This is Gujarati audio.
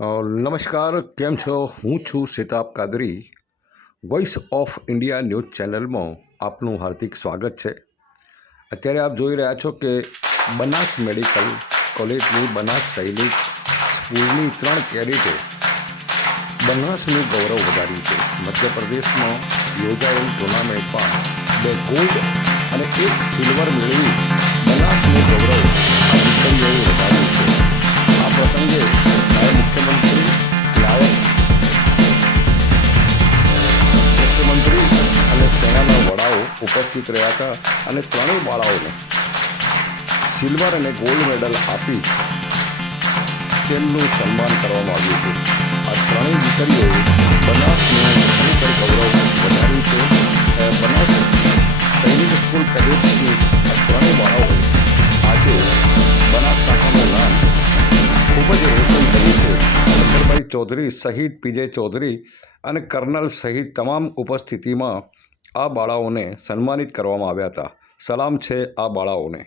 નમસ્કાર, કેમ છો? હું છું શિતાબ Kadri. Voice of India news ચેનલમાં આપનું હાર્દિક સ્વાગત છે. અત્યારે આપ જોઈ રહ્યા છો કે બનાસ મેડિકલ કોલેજની બનાસ સૈનિક સ્કૂલની 3 કેડેટે બનાસનું ગૌરવ વધાર્યું છે. મધ્યપ્રદેશમાં યોજાયેલ ટુર્નામેન્ટમાં 2 ગોલ્ડ અને 1 સિલ્વર મેળવી બનાસનું ગૌરવ આ દીકરીઓએ વધાર્યું છે. આ પ્રસંગે નાયબ મુખ્યમંત્રી અને સેનાના વડાઓ ઉપસ્થિત રહ્યા હતા અને ત્રણેય બાળાઓને સિલ્વર અને ગોલ્ડ મેડલ આપી તેમનું સન્માન કરવામાં આવ્યું છે. આ ત્રણેય દીકરીઓએ બનાસનું ખરેખર ગૌરવ વધાર્યું છે. બનાસ સૈનિક સ્કૂલ કેડેટ્સની આ ત્રણેય બાળાઓએ આજે બનાસકાંઠાનું નામ ખૂબ જ રોશન કર્યું છે. શંકરભાઈ ચૌધરી સહિત પીજે ચૌધરી અને કર્નલ સહિત તમામ ઉપસ્થિતિમાં આ બાળાઓને સન્માનિત કરવામાં આવ્યા હતા. સલામ છે આ બાળાઓને.